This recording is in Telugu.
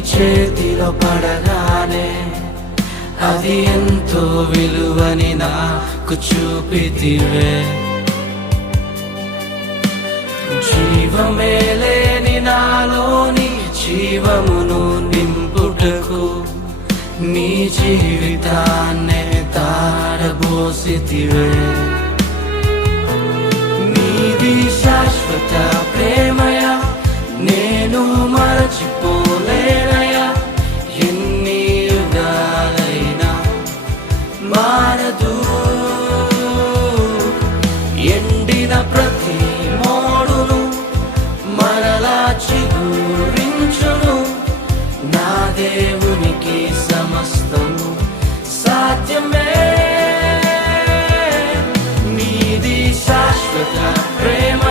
చేతిలో పడగానే అది ఎంతో విలువని నాకు చూపితివే. జీవమే లేని నాలోని జీవమును నింపుటకు నీ జీవితాన్నే తారబోసితివే. నీది శాశ్వత ప్రేమయ నేను మరచిపోలేనయా. ఎన్ని యుగాలైనా మారదు. ఎండిన ప్రతి మోడును మరలా చిగురించును. నా దేవునికి సమస్తము సాధ్యమే. నీది శాశ్వత ప్రేమ